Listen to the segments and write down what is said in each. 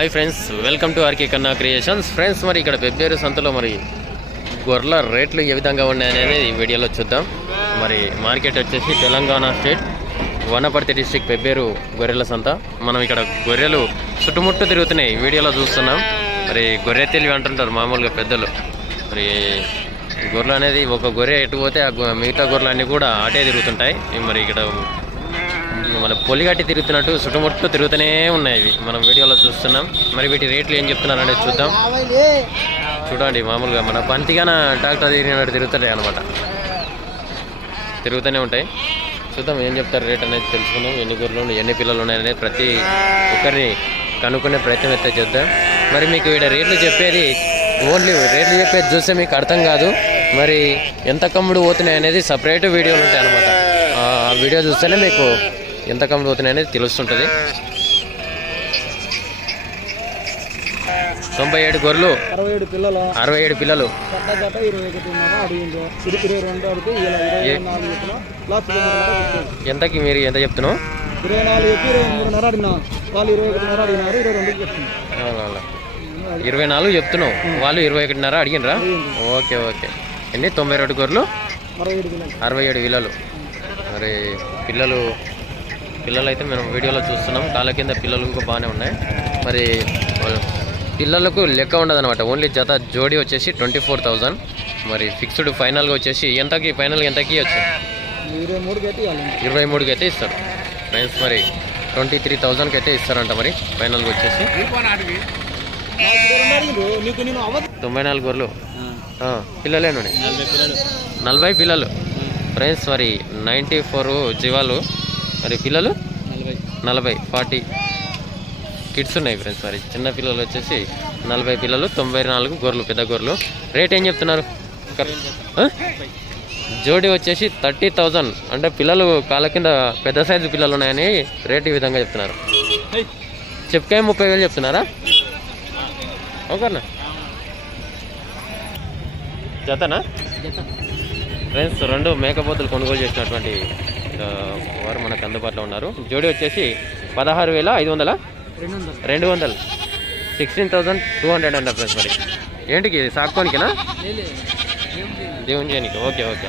Hi friends welcome to RK Kanna creations friends మరి ఇక్కడ పెబ్బేరు సంతలో మరి గొర్రెల రేట్లు ఏ విధంగా ఉన్నాయనేది ఈ వీడియోలో చూద్దాం. మరి మార్కెట్ వచ్చేసి తెలంగాణ స్టేట్ వనపర్తి డిస్టిక్ పెబ్బేరు గొర్రెల సంత. మనం ఇక్కడ గొర్రెలు చుట్టుముట్టు తిరుగుతున్నాయి. వీడియోలో చూస్తున్నాం. మరి గొర్రె తెలివి అంటుంటారు మామూలుగా పెద్దలు. మరి గొర్రెలు అనేది ఒక గొర్రె ఎటు పోతే ఆ గొ- మిగతా గొర్రెలు అన్నీ కూడా అటే తిరుగుతుంటాయి. మరి ఇక్కడ మన పొలిగట్టి తిరుగుతున్నట్టు చుట్టుముట్లు తిరుగుతూనే ఉన్నాయి ఇవి. మనం వీడియోలో చూస్తున్నాం. మరి వీటి రేట్లు ఏం చెప్తున్నారనేది చూద్దాం. చూడండి మామూలుగా మన పంతిగాన డాక్టర్ తిరిగినట్టు తిరుగుతాయి అనమాట తిరుగుతూనే ఉంటాయి. చూద్దాం ఏం చెప్తారు రేట్ అనేది తెలుసుకుందాం. ఎన్ని గొర్రెలు ఎన్ని పిల్లలు ఉన్నాయనేది ప్రతి ఒక్కరిని కనుక్కునే ప్రయత్నం అయితే చేద్దాం. మరి మీకు ఇక్కడ రేట్లు చెప్పేది ఓన్లీ రేట్లు చెప్పేది చూస్తే మీకు అర్థం కాదు. మరి ఎంత కమ్ముడు పోతున్నాయి అనేది సపరేట్ వీడియోలు ఉంటాయి అనమాట ఆ వీడియో చూస్తేనే మీకు ఎంత కమ్ముడు పోతున్నాయి అనేది తెలుస్తుంటుంది. తొంభై ఏడు గొర్రెలు అరవై ఏడు పిల్లలు అరవై ఏడు పిల్లలు. ఎంతకి మీరు ఎంత చెప్తున్నావు? ఇరవై నాలుగు చెప్పి ఇరవై ఎనిమిదిన్నర అడిగినా. వాళ్ళు ఇరవై ఒకటిన్నర అడిగినారు ఇరవై రెండుకి చెప్తుంది అవునవును. ఇరవై నాలుగు చెప్తున్నావు. వాళ్ళు ఇరవై ఒకటిన్నర అడిగినరా? Okay okay. ఎన్ని? తొంభై రెండు గొర్రెలు? అరవై ఏడు పిల్లలు. మరి పిల్లలు పిల్లలు అయితే మనం వీడియోలో చూస్తున్నాం. కాళ్ళ కింద పిల్లలు కూడా బాగానే ఉన్నాయి. మరి పిల్లలకు లెక్క ఉండదు అనమాట ఓన్లీ జత జోడి వచ్చేసి ట్వంటీ ఫోర్ థౌజండ్ మరి ఫిక్స్డ్ ఫైనల్గా వచ్చేసి ఎంతకి ఫైనల్ ఎంతకి వచ్చి? ఇరవై మూడుకి అయితే ఇరవై మూడుకి అయితే ఇస్తారు. ఫ్రెండ్స్ మరి ట్వంటీ త్రీ థౌజండ్కి అయితే ఇస్తారంట మరి ఫైనల్గా వచ్చేసి. తొంభై నాలుగు గొర్రెలు పిల్లలేనండి నలభై పిల్లలు. ఫ్రెండ్స్ మరి నైంటీ ఫోర్ జీవాలు మరి పిల్లలు? నలభై. నలభై ఫార్టీ. కిడ్స్ ఉన్నాయి ఫ్రెండ్స్ మరి. చిన్న పిల్లలు వచ్చేసి నలభై పిల్లలు తొంభై నాలుగు గొర్రెలు పెద్ద గొర్రెలు. రేట్ ఏం చెప్తున్నారు? జోడీ వచ్చేసి థర్టీ థౌజండ్. అంటే పిల్లలు కాళ్ళ కింద పెద్ద సైజు పిల్లలు ఉన్నాయని రేట్ ఈ విధంగా చెప్తున్నారు. చెప్పుకాయ ముప్పై వేలు చెప్తున్నారా? ఓకేనా జతనా? ఫ్రెండ్స్ రెండు మేకపోతులు కొనుగోలు చేసినటువంటి వారు మనకు అందుబాటులో ఉన్నారు. జోడీ వచ్చేసి పదహారు వేల ఐదు వందల రెండు వందలు. సిక్స్టీన్ థౌసండ్ టూ హండ్రెడ్ అంట ఫ్రెండ్స్ మరి. ఏంటికి? సాక్కోనికినా? దేవుని చేయనికి ఓకే ఓకే.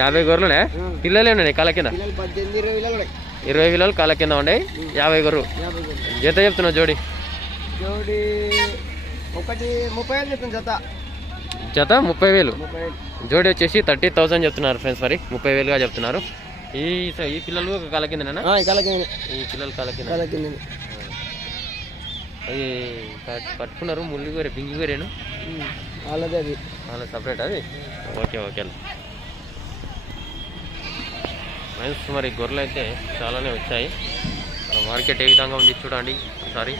యాభై గొర్రెలునే? పిల్లలే ఉన్నాయి? కాళ్ళ కింద? ఇరవై పిల్లలు కాళ్ళ కింద ఉన్నాయి. యాభై గొర్రెలు. పిల్లలు. జత చెప్తున్నావు జోడి? జోడి ఒకటి ముప్పై ఐదు చెప్తాను జత. జత ముప్పై వేలు. జోడి వచ్చేసి థర్టీ థౌసండ్ చెప్తున్నారు ఫ్రెండ్స్ మరి ముప్పై వేలుగా చెప్తున్నారు. ఈ ఈ పిల్లలు కాళ్ళ కిందనేనా? కలకి ఈ పిల్లలు కాళ్ళ కింద అది పట్- పట్టుకున్నారు ముళ్ళు వేరే బింగి వేరేను? వాళ్ళదే అది. అలా సపరేట్ అది? ఓకే ఓకే ఫ్రెండ్స్ మరి గొర్రెలు అయితే చాలానే వచ్చాయి. మార్కెట్ ఏ విధంగా ఉంది చూడండి ఒకసారి.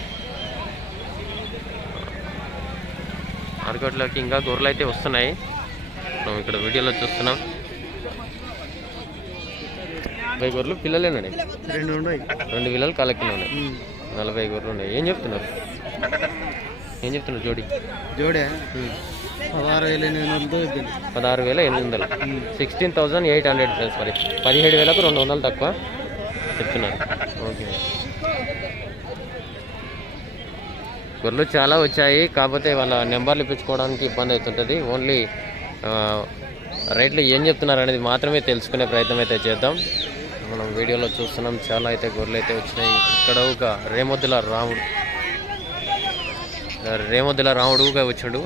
మార్కెట్లోకి ఇంకా గొర్రెలు అయితే వస్తున్నాయి. మనం ఇక్కడ వీడియోలో చూస్తున్నాం. నలభై గొర్రెలు పిల్లలేనండి. రెండు ఉన్నాయి. రెండు పిల్లలు కాలకిలో ఉన్నాయి. నలభై గొర్రెలు ఉన్నాయి. ఏం చెప్తున్నారు? ఏం చెప్తున్నారు జోడి? జోడే? పదహారు వేల ఎనిమిది చెప్పింది పదహారు వేల ఎనిమిది వందలు. Sixteen thousand eight hundred friends మరి. పదిహేడు వేలకు రెండు వందలు తక్కువ చెప్తున్నారు. ఓకే. గొర్రెలు చాలా వచ్చాయి. కాకపోతే వాళ్ళ నెంబర్లు ఇప్పించుకోవడానికి ఇబ్బంది అవుతుంటుంది. ఓన్లీ రేట్లు ఏం చెప్తున్నారు అనేది మాత్రమే తెలుసుకునే ప్రయత్నం అయితే చేద్దాం. మనం వీడియోలో చూస్తున్నాం చాలా అయితే గొర్రెలు అయితే వచ్చినాయి. ఇక్కడ ఒక రేమొద్దుల రాముడు. రేమొద్దుల రాముడుగా వచ్చాడు.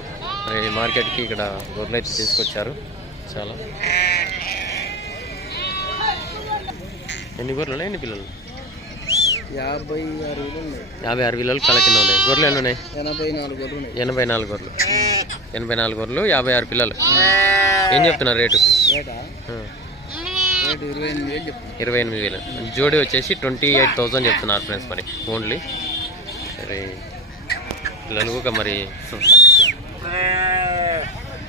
మార్కెట్కి ఇక్కడ గొర్రెలు అయితే తీసుకొచ్చారు. చాలా. ఎన్ని గొర్రెలు ఎన్ని పిల్లలు? యాభై ఆరు యాభై ఆరు పిల్లలు కల కింద ఉన్నాయి. గొర్రెలు ఎన్ని ఉన్నాయి? ఎనభై నాలుగు గొర్రెలు ఎనభై నాలుగు గొర్రెలు. ఎనభై నాలుగు గొర్రెలు యాభై ఆరు పిల్లలు. ఏం చెప్తున్నారు రేటు? ఇరవై ఎనిమిది వేలు జోడి వచ్చేసి ట్వంటీ ఎయిట్ థౌజండ్ చెప్తున్నారు ఫ్రెండ్స్ మరి ఓన్లీ. మరి పిల్లలు కూడా మరి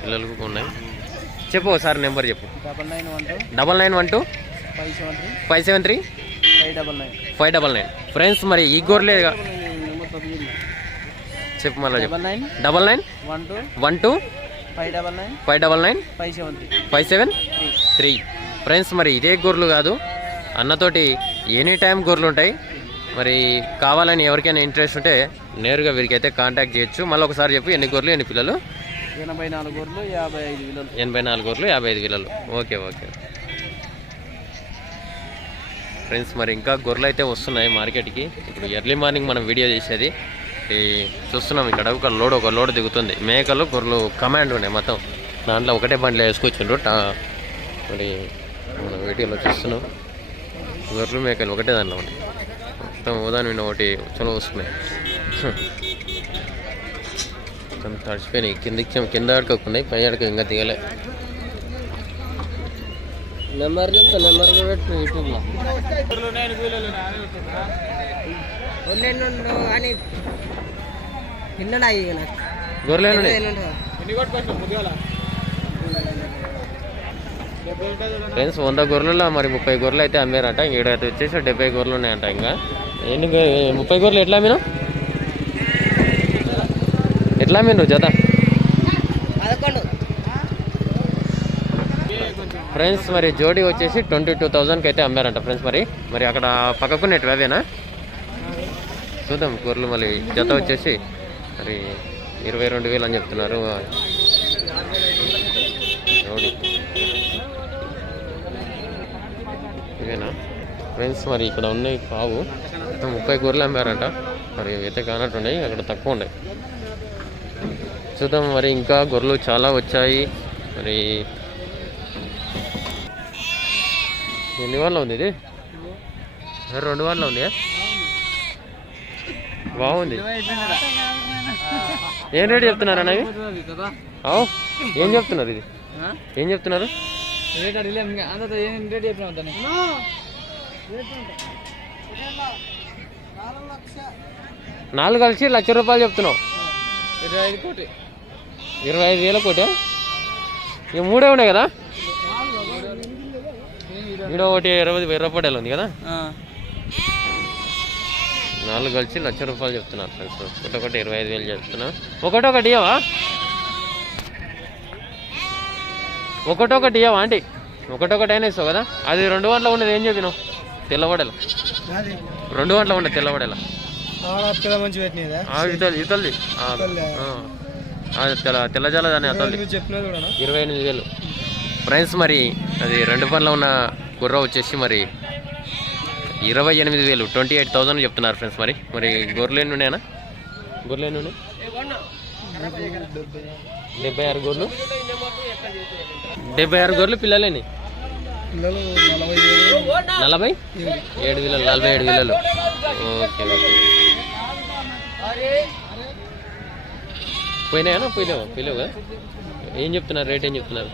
పిల్లలు కూడా ఉన్నాయి. చెప్పు ఒకసారి నెంబర్ చెప్పు. Double nine one two double nine one two five seven three five double nine. Friends మరి ఈ గొర్రెలే చెప్పు మళ్ళీ double nine. One two. Five double nine. Five seven three. Friends మరి ఇదే గొర్రెలు కాదు. అన్నతోటి ఎనీ టైం గొర్రెలు ఉంటాయి. మరి కావాలని ఎవరికైనా ఇంట్రెస్ట్ ఉంటే నేరుగా వీరికైతే కాంటాక్ట్ చేయొచ్చు. మళ్ళీ ఒకసారి చెప్పు ఎన్ని గొర్రెలు ఎన్ని పిల్లలు? ఎనభై నాలుగు గొర్రెలు యాభై ఐదు విలువలు ఎనభై నాలుగు గొర్రెలు యాభై ఐదు కిలోలు ఓకే ఓకే. ఫ్రెండ్స్ మరి ఇంకా గొర్రెలు అయితే వస్తున్నాయి మార్కెట్కి. ఇప్పుడు ఎర్లీ మార్నింగ్ మనం వీడియో చేసేది చూస్తున్నాం ఇక్కడ ఒక లోడ్ ఒక లోడ్ దిగుతుంది. మేకలు గొర్రెలు కమాండ్ ఉన్నాయి మొత్తం. దాంట్లో ఒకటే బండిలో వేసుకొచ్చిండ్రు. మరి మనం వీడియోలో చూస్తున్నాం. గొర్రెలు మేకలు ఒకటే దాంట్లో ఉన్నాయి. మొత్తం ఉదాహరణ ఒకటి చలో వస్తున్నాయి. తడిచిపోయినాయి. కిందకి కింద ఆడుకోకున్నాయి పై అడక ఇంకా దిగలే. నెంబర్ చెప్తా నెంబర్ పెట్టు యూట్యూబ్లో గొర్రెలు ఫ్రెండ్స్ వంద గొర్రెలలో మరి ముప్పై గొర్రెలు అయితే అమ్మారట. అయితే వచ్చేసి డెబ్బై గొర్రెలు ఉన్నాయంట ఇంకా. ఎన్ని ముప్పై గొర్రెలు ఎట్లా అమ్మినావు? ఎట్లా అమ్మిండ్రు జత? ఫ్రెండ్స్ మరి జోడీ వచ్చేసి ట్వంటీ టూ థౌజండ్కి అయితే అమ్మారంట ఫ్రెండ్స్ మరి. మరి అక్కడ పక్కకున్నట్టు అవేనా? చూద్దాం గొర్రెలు మళ్ళీ జత వచ్చేసి మరి ఇరవై రెండు వేలు అని చెప్తున్నారు. జోడీ. ఇవేనా? ఫ్రెండ్స్ మరి ఇక్కడ ఉన్నాయి కావు మొత్తం ముప్పై గొర్రెలు అమ్మారంట. మరి అయితే కానట్టు ఉన్నాయి అక్కడ తక్కువ ఉన్నాయి. చూద్దాం మరి ఇంకా గొర్రెలు చాలా వచ్చాయి. మరి ఎన్ని వాళ్ళ ఉంది ఇది? రెండు వాళ్ళ ఉంది బాగుంది. ఏం రేట్ చెప్తున్నారు అన్నవి అవు? ఏం చెప్తున్నారు ఇది? ఏం చెప్తున్నారు? నాలుగు కలిసి లక్ష రూపాయలు చెప్తున్నావు. ఇరవై ఐదు కోటి. ఇరవై ఐదు వేల కోటి? ఇక మూడే ఉన్నాయి కదా? ఈడ ఒకటి ఇరవై వెయ్యి రూపాయలు ఉంది కదా? నాలుగు కలిసి లక్ష రూపాయలు చెప్తున్నారు ఫ్రెండ్స్. ఒకటొకటి ఇరవై ఐదు వేలు చెప్తున్నా. ఒకటొకటి ఇవ్వవా ఒకటొకటి ఇవ్వవా ఆంటీ? ఒకటొకటి అయినా ఇస్తావు కదా? అది రెండు గంటల ఉన్నది ఏం చెప్పినావు? తెల్లబడేలా రెండు గంటల ఉన్నది తెల్లబడేలా ఇతల్ది తెల్ల అతల్ది చెప్పినా చూడనా ఇరవై ఎనిమిది వేలు. ఫ్రెండ్స్ మరి అది రెండు పనుల ఉన్న కుర్ర వచ్చేసి మరి ఇరవై ఎనిమిది వేలు ట్వంటీ ఎయిట్ థౌజండ్ చెప్తున్నారు ఫ్రెండ్స్ మరి. మరి గొర్రెలు నూనెనా గొర్రెలు నూనె డెబ్బై ఆరు గొర్రెలు. డెబ్బై ఆరు గొర్రెలు పిల్లలేని నలభై? ఏడు వేల నలభై ఏడు వేలలో ఓకే ఓకే. పోయినాయనా పోయినావా? పోయినావు కదా ఏం చెప్తున్నారు? రేట్ ఏం చెప్తున్నారు?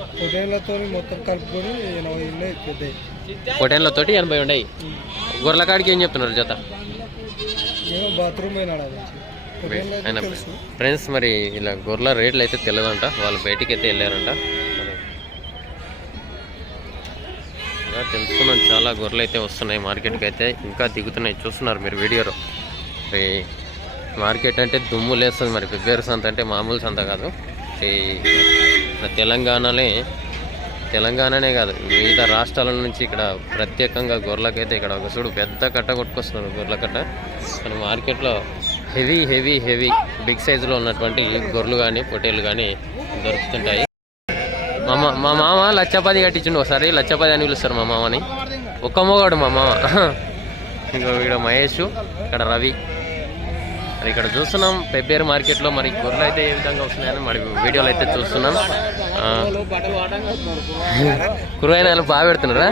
మొత్తం కలుపుకొని ఎనభై పొటేన్లతోటి ఎనభై ఉన్నాయి. గొర్రెల కాడికి ఏం చెప్తున్నారు జత? ఫ్రెండ్స్ మరి ఇలా గొర్రెల రేట్లు అయితే తెలియదంట. వాళ్ళు బయటికి అయితే వెళ్ళారంట ఇలా తెలుసుకున్నాను చాలా గొర్రెలు అయితే వస్తున్నాయి మార్కెట్కి అయితే. ఇంకా దిగుతున్నాయి చూస్తున్నారు మీరు వీడియోలో మరి మార్కెట్ అంటే దుమ్ము లేస్తుంది మరి. పెబ్బేరు సంత అంటే మామూలు సంత కాదు. తెలంగాణలో తెలంగాణనే కాదు వివిధ రాష్ట్రాల నుంచి ఇక్కడ ప్రత్యేకంగా గొర్రెలకైతే ఇక్కడ ఒక చూడు పెద్ద కట్ట కొట్టుకొస్తున్నారు గొర్రెల కట్ట. మన మార్కెట్లో హెవీ హెవీ హెవీ బిగ్ సైజులో ఉన్నటువంటి గొర్రెలు కానీ పొట్టేలు కానీ దొరుకుతుంటాయి. మా మా మా మామ లచ్చపది కట్టించిండు ఒకసారి లచ్చపది అని పిలుస్తారు మా మామని. ఒక్క మొగాడు మా మామ. ఇంకో ఇక్కడ మహేష్ ఇక్కడ రవి. మరి ఇక్కడ చూస్తున్నాం పెబ్బేరు మార్కెట్లో మరి గొర్రెలు అయితే ఏ విధంగా వస్తున్నాయని మరి వీడియోలు అయితే చూస్తున్నాం. ఆ, కూరగాయలు బాగా పెడుతున్నారా?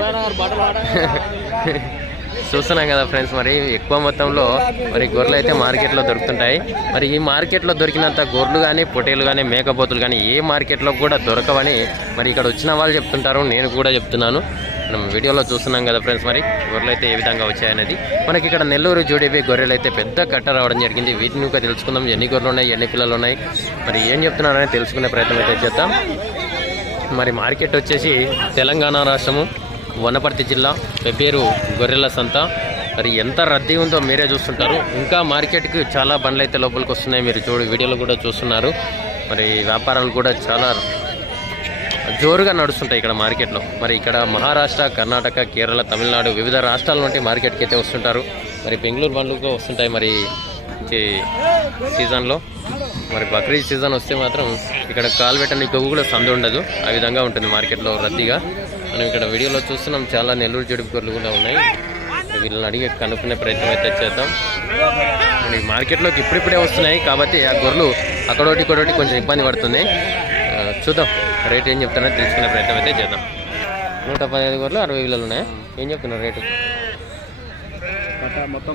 చూస్తున్నాం కదా ఫ్రెండ్స్ మరి ఎక్కువ మొత్తంలో మరి గొర్రెలు అయితే మార్కెట్లో దొరుకుతుంటాయి. మరి ఈ మార్కెట్లో దొరికినంత గొర్రెలు కానీ పొటేలు కానీ మేకపోతులు కానీ ఏ మార్కెట్లో కూడా దొరకవని మరి ఇక్కడ వచ్చిన వాళ్ళు చెప్తుంటారు నేను కూడా చెప్తున్నాను. మనం వీడియోలో చూస్తున్నాం కదా ఫ్రెండ్స్ మరి. గొర్రెలు అయితే ఏ విధంగా వచ్చాయనేది. మనకి ఇక్కడ నెల్లూరు జోడీబీ గొర్రెలు అయితే పెద్ద కట్ట రావడం జరిగింది. వీటిని ఇంకా తెలుసుకుందాం. ఎన్ని గొర్రెలు ఉన్నాయి ఎన్ని పిల్లలు ఉన్నాయి మరి ఏం చెప్తున్నారని తెలుసుకునే ప్రయత్నం అయితే చేద్దాం. మరి మార్కెట్ వచ్చేసి తెలంగాణ రాష్ట్రము వనపర్తి జిల్లా పేరు గొర్రెల సంత. మరి ఎంత రద్దీ ఉందో మీరే చూస్తుంటారు. ఇంకా మార్కెట్కి చాలా బండ్లు అయితే లోపలికి వస్తున్నాయి. మీరు చూడు వీడియోలో కూడా చూస్తున్నారు. మరి వ్యాపారాలు కూడా చాలా జోరుగా నడుస్తుంటాయి ఇక్కడ మార్కెట్లో. మరి ఇక్కడ మహారాష్ట్ర కర్ణాటక కేరళ తమిళనాడు వివిధ రాష్ట్రాల నుండి మార్కెట్కి అయితే వస్తుంటారు. మరి బెంగళూరు బండ్లు వస్తుంటాయి మరి సీజన్లో. మరి బక్రీద్ సీజన్ వస్తే మాత్రం ఇక్కడ కాలు పెట్టడానికి కూడా సందు ఉండదు. ఆ విధంగా ఉంటుంది మార్కెట్లో రద్దీగా. మనం ఇక్కడ వీడియోలో చూస్తున్నాం చాలా నెల్లూరు జడుపు గొర్రెలు కూడా ఉన్నాయి. వీళ్ళని అడిగి కనుక్కునే ప్రయత్నం అయితే చేద్దాం. మరి మార్కెట్లోకి ఇప్పుడిప్పుడే వస్తున్నాయి కాబట్టి ఆ గొర్రెలు అక్కడోటి ఇక్కడోటి కొంచెం ఇబ్బంది పడుతుంది చూద్దాం. రేట్ ఏం చెప్తారో తెలుసుకునే ప్రయత్నం అయితే చేద్దాం. నూట పదిహేను గొర్రెలు అరవై వేలు ఉన్నాయి? ఏం చెప్తున్నారు రేటు? మొత్తం మొత్తం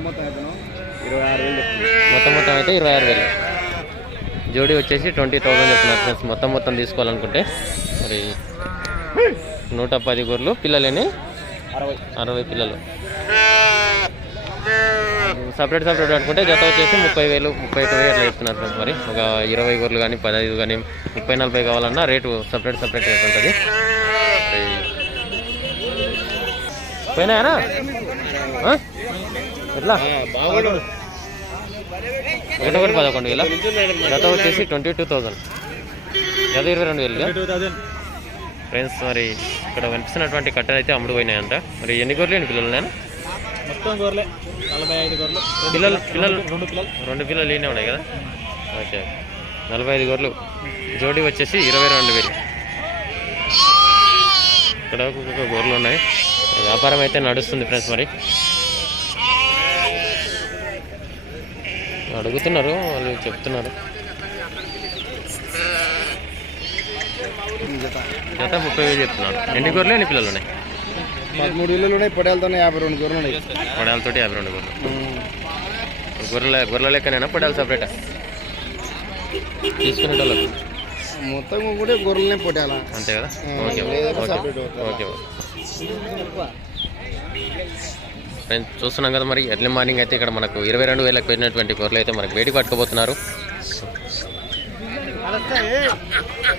మొత్తం అయితే ఇరవై ఆరు వేలు. జోడీ వచ్చేసి ట్వంటీ థౌసండ్ చెప్తున్నారు ఫ్రెండ్స్. మొత్తం మొత్తం తీసుకోవాలనుకుంటే. మరి నూట పది గొర్రెలు పిల్లలేని అరవై. అరవై పిల్లలు. సపరేట్ సపరేట్ అనుకుంటే జత వచ్చేసి ముప్పై వేలు ముప్పై ఐదు వేలు అట్లా చెప్తున్నారు ఫ్రెండ్స్ మరి. ఒక ఇరవై గొర్రెలు కానీ పదహైదు కానీ ముప్పై నలభై కావాలన్నా రేటు సపరేట్ సపరేట్ రేట్ ఉంటుంది. పోయినాయనా? ఎట్లా? ఒకటి ఒకటి పదకొండు వేల? జత వచ్చేసి ట్వంటీ టూ థౌజండ్ జత ఇరవై రెండు వేలు ఫ్రెండ్స్ మరి ఇక్కడ కనిపిస్తున్నటువంటి కట్టెలు అయితే అమ్ముడు పోయినాయంట. మరి ఎన్ని గొర్రెలు ఎన్ని పిల్లలు నేను మొత్తం గొర్రెలే. నలభై ఐదు గొర్రెలు. పిల్లలు పిల్లలు రెండు పిల్లలు రెండు పిల్లలు ఈయనే ఉన్నాయి కదా? ఓకే. నలభై ఐదు గొర్రెలు. జోడీ వచ్చేసి ఇరవై రెండు వేలు. ఇక్కడ ఒక్కొక్క గొర్రెలు ఉన్నాయి. వ్యాపారం అయితే నడుస్తుంది ఫ్రెండ్స్ మరి. అడుగుతున్నారు వాళ్ళు చెప్తున్నారు. జత ముప్పై వేలు చెప్తున్నారు. ఎన్ని గొర్రెలు ఎన్ని పిల్లలు ఉన్నాయి? పదమూడు ఇల్లులు ఉన్నాయి పొడేలతోనే యాభై రెండు గొర్రెలు ఉన్నాయి. పొడాలతోటి యాభై రెండు గొర్రెలు. గొర్రెల గొర్రెల లెక్కనైనా? పొడాలు సపరేటా? తీసుకునే వాళ్ళకు మొత్తం కూడా గొర్రెలనే పొట్టాల అంతే కదా? ఓకే ఓకే ఓకే ఫ్రెండ్స్ చూస్తున్నాం కదా మరి ఎర్లీ మార్నింగ్ అయితే ఇక్కడ మనకు ఇరవై రెండు వేలకు పెట్టినటువంటి గొర్రెలు అయితే మనకు వేడికి పట్టుకోబోతున్నారు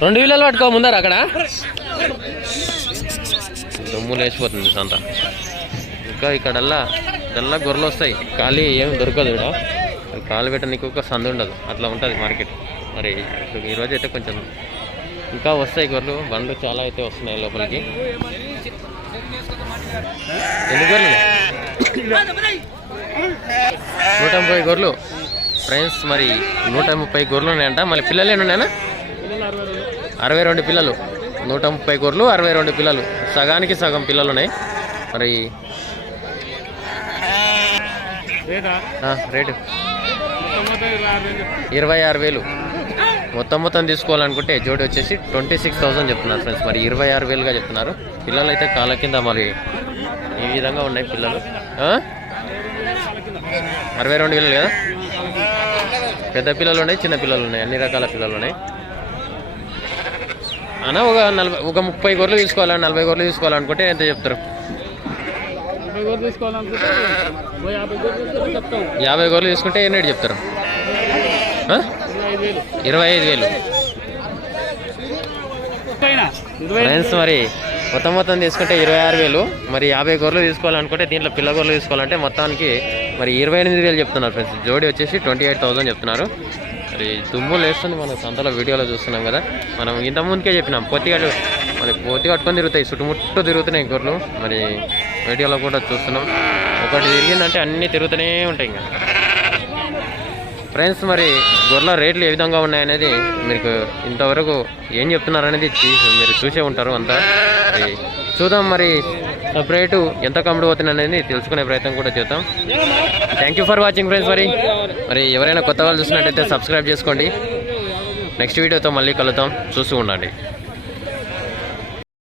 రెండు వీళ్ళలు పట్టుకో ముందర అక్కడ. దుమ్ములు వేసిపోతుంది సంత ఇంకా ఇక్కడల్లా తెల్ల గొర్రెలు వస్తాయి. ఖాళీ ఏమి దొరకదు ఇక్కడ. కాలు పెట్టడానికి ఒక సందు ఉండదు. అట్లా ఉంటుంది మార్కెట్. మరి ఈరోజు అయితే కొంచెం ఇంకా వస్తాయి గొర్రెలు. బండ్లు చాలా అయితే వస్తున్నాయి లోపలికి. ఎన్ని గొర్రెలు? నూట ముప్పై గొర్రెలు. ఫ్రెండ్స్ మరి నూట ముప్పై గొర్రెలు ఉన్నాయంట. మళ్ళీ పిల్లలు ఎన్ని ఉన్నాయన్నా? అరవై రెండు పిల్లలు. నూట ముప్పై గొర్రెలు అరవై రెండు పిల్లలు. సగానికి సగం పిల్లలు ఉన్నాయి మరి రేటు? ఇరవై ఆరు వేలు. మొత్తం మొత్తం తీసుకోవాలనుకుంటే జోడి వచ్చేసి ట్వంటీ సిక్స్ థౌసండ్ చెప్తున్నారు ఫ్రెండ్స్. మరి ఇరవై ఆరు వేలుగా చెప్తున్నారు. పిల్లలు అయితే కాళ్ళ కింద మరి ఈ విధంగా ఉన్నాయి పిల్లలు. అరవై రెండు వేలు కదా? పెద్ద పిల్లలు ఉన్నాయి చిన్న పిల్లలు ఉన్నాయి అన్ని రకాల పిల్లలు ఉన్నాయి అన్న ఒక నలభై ఒక ముప్పై గొర్రెలు తీసుకోవాలి? నలభై గొర్రెలు తీసుకోవాలనుకుంటే ఎంత చెప్తారు? యాభై గొర్రెలు తీసుకుంటే ఎన్ని రేటు చెప్తారు? ఆ? ఇరవై ఐదు వేలు. ఇరవై ఐదు వేలు. ఫ్రెండ్స్ మరి మొత్తం మొత్తం తీసుకుంటే ఇరవై ఆరు వేలు. మరి యాభై గొర్రెలు తీసుకోవాలనుకుంటే దీంట్లో పిల్ల గొర్రెలు తీసుకోవాలంటే మొత్తానికి మరి ఇరవై ఎనిమిది వేలు చెప్తున్నారు ఫ్రెండ్స్. జోడి వచ్చేసి ట్వంటీ ఎయిట్ థౌసండ్ చెప్తున్నారు. మరి దుమ్ము లేస్తుంది మనం సంతలో వీడియోలో చూస్తున్నాం కదా. మనం ఇంత ముందుకే చెప్పినాం పొత్తిగాడు మరి పొత్తి కట్టుకొని తిరుగుతాయి చుట్టుముట్టు తిరుగుతున్నాయి గొర్రెలు మరి వీడియోలో కూడా చూస్తున్నాం. ఒకటి తిరిగిందంటే అన్నీ తిరుగుతూనే ఉంటాయి ఇంకా. ఫ్రెండ్స్ మరి గొర్రెల రేట్లు ఏ విధంగా ఉన్నాయనేది మీకు ఇంతవరకు ఏం చెప్తున్నారు అనేది మీరు చూసే ఉంటారు అంతా. చూద్దాం మరి సపరేటు ఎంత కమ్ముడు పోతుంది అనేది తెలుసుకునే ప్రయత్నం కూడా చేద్దాం. Thank you for watching friends మరి మరి ఎవరైనా కొత్త వాళ్ళు చూసినట్టయితే సబ్స్క్రైబ్ చేసుకోండి. నెక్స్ట్ వీడియోతో మళ్ళీ కలుద్దాం. చూస్తూ ఉండండి.